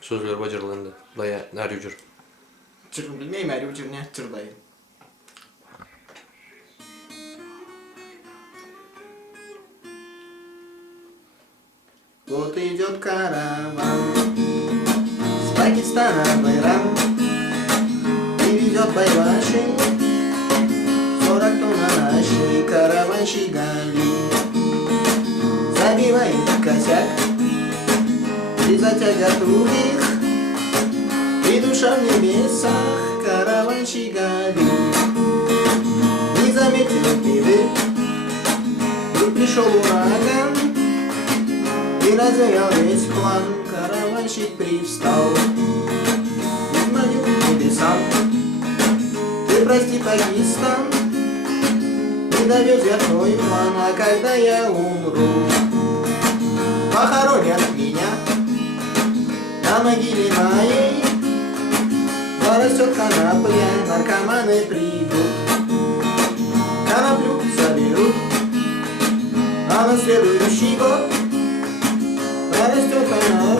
Söz ver bacırlandı. Daya nerede jür? Çırpın bilmeyim her ucur ne çırlayın. Вот идет караван с Пакистана в Иран и везет байбаши 40 тонн анаши, караванщик Гали забивает косяк и затягивает других, и душа в небесах, караванщик Гали не заметил беды, тут пришел ураган и развеял весь план. Караванщик привстал и молил небесам: ты прости, Пакистан, не довез я твой план. А когда я умру, похоронят меня на могиле моей. Зарастет конопля, наркоманы придут, коноплю заберут, а на следующий год растет она